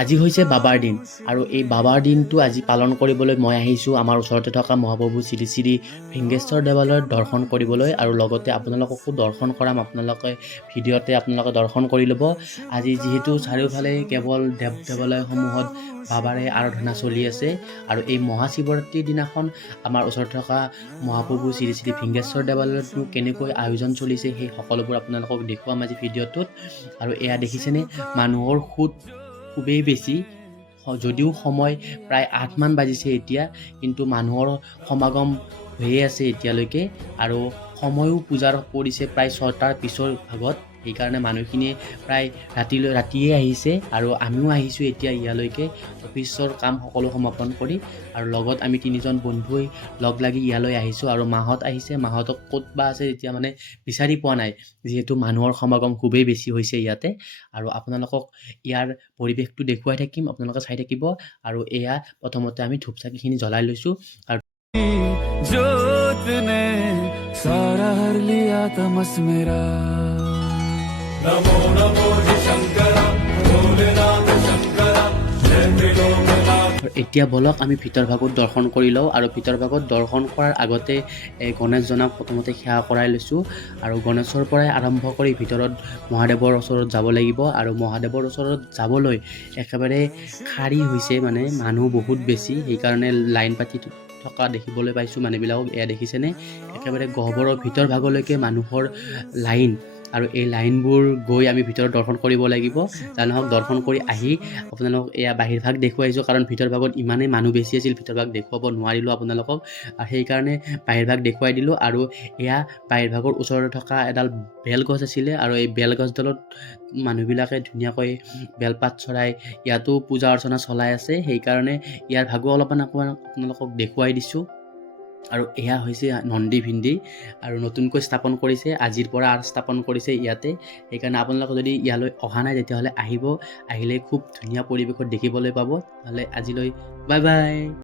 আজি হৈছে বাবাৰ দিন আৰু এই বাবাৰ দিনটো আজি পালন কৰিবলৈ মই আহিছোঁ আমাৰ ওচৰতে থকা মহাপ্ৰভু শ্ৰী শ্ৰী ভিংগেশ্বৰ দেৱালয়ত দৰ্শন কৰিবলৈ আৰু লগতে আপোনালোককো দৰ্শন কৰাম আপোনালোকে ভিডিঅ'তে আপোনালোকে দৰ্শন কৰি ল'ব। আজি যিহেতু চাৰিওফালে কেৱল দেৱ দেৱালয়সমূহত বাবাৰে আৰাধনা চলি আছে আৰু এই মহাশিৱৰাত্ৰিৰ দিনাখন আমাৰ ওচৰত থকা মহাপ্ৰভু শ্ৰী শ্ৰী ভিংগেশ্বৰ দেৱালয়তনো কেনেকৈ আয়োজন চলিছে সেই সকলোবোৰ আপোনালোকক দেখুৱাম আজি ভিডিঅ'টোত। আৰু এয়া দেখিছেনে? মানুহৰ সোঁত খুবেই বেছি। যদিও সময় প্ৰায় আঠমান বাজিছে এতিয়া কিন্তু মানুহৰ সমাগম হৈয়ে আছে এতিয়ালৈকে। আৰু সময়ো পূজাৰ পৰিছে প্ৰায় ছটাৰ পিছৰ ভাগত। সেইকাৰণে মানুহখিনিয়ে প্ৰায় ৰাতিলৈ ৰাতিয়ে আহিছে আৰু আমিও আহিছোঁ এতিয়া ইয়ালৈকে অফিচৰ কাম সকলো সমাপন কৰি আৰু লগত আমি তিনিজন বন্ধুৱে লগ লাগি ইয়ালৈ আহিছোঁ আৰু মাহঁত আহিছে মাহঁতক ক'ত বা আছে এতিয়া মানে বিচাৰি পোৱা নাই যিহেতু মানুহৰ সমাগম খুবেই বেছি হৈছে ইয়াতে আৰু আপোনালোকক ইয়াৰ পৰিৱেশটো দেখুৱাই থাকিম আপোনালোকে চাই থাকিব আৰু এয়া প্ৰথমতে আমি ধূপ চাকিখিনি জ্বলাই লৈছোঁ जोत ने सारा हर लिया तमस मेरा नमो नमो जी शंकरा भोलेनाथ शंकरा जय त्रिलोकनाथ আৰু এতিয়া বলক আমি ভিতৰ ভাগত দৰ্শন কৰি লওঁ আৰু ভিতৰ ভাগত দৰ্শন কৰাৰ আগতে এই গণেশজনক প্ৰথমতে সেৱা কৰাই লৈছোঁ আৰু গণেশৰ পৰাই আৰম্ভ কৰি ভিতৰত মহাদেৱৰ ওচৰত যাব লাগিব আৰু মহাদেৱৰ ওচৰত যাবলৈ একেবাৰে শাৰী হৈছে মানে মানুহ বহুত বেছি সেইকাৰণে লাইন পাতি থকা দেখিবলৈ পাইছোঁ মানুহবিলাকক এয়া দেখিছেনে একেবাৰে গহ্বৰৰ ভিতৰ ভাগলৈকে মানুহৰ লাইন আৰু এই লাইনবোৰ গৈ আমি ভিতৰত দৰ্শন কৰিব লাগিব। যা নহওক দৰ্শন কৰি আহি আপোনালোকক এয়া বাহিৰ ভাগ দেখুৱাইছোঁ কাৰণ ভিতৰ ভাগত ইমানেই মানুহ বেছি আছিল ভিতৰ ভাগ দেখুৱাব নোৱাৰিলোঁ আপোনালোকক। আৰু সেইকাৰণে বাহিৰ ভাগ দেখুৱাই দিলোঁ আৰু এয়া বাহিৰ ভাগৰ ওচৰতে থকা এডাল বেলগছ আছিলে আৰু এই বেলগছডালত মানুহবিলাকে ধুনীয়াকৈ বেলপাত চৰাই ইয়াতো পূজা অৰ্চনা চলাই আছে। সেইকাৰণে ইয়াৰ ভাগো অলপমান আপোনালোকক দেখুৱাই দিছোঁ। আৰু এয়া হৈছে নন্দী ভিন্দি আৰু নতুনকৈ স্থাপন কৰিছে, আজিৰ পৰা আৰু স্থাপন কৰিছে ইয়াতে। সেইকাৰণে আপোনালোকে যদি ইয়ালৈ অহা নাই, তেতিয়াহ'লে আহিব। আহিলে খুব ধুনীয়া পৰিৱেশত দেখিবলৈ পাব। নহ'লে আজিলৈ বাই বাই।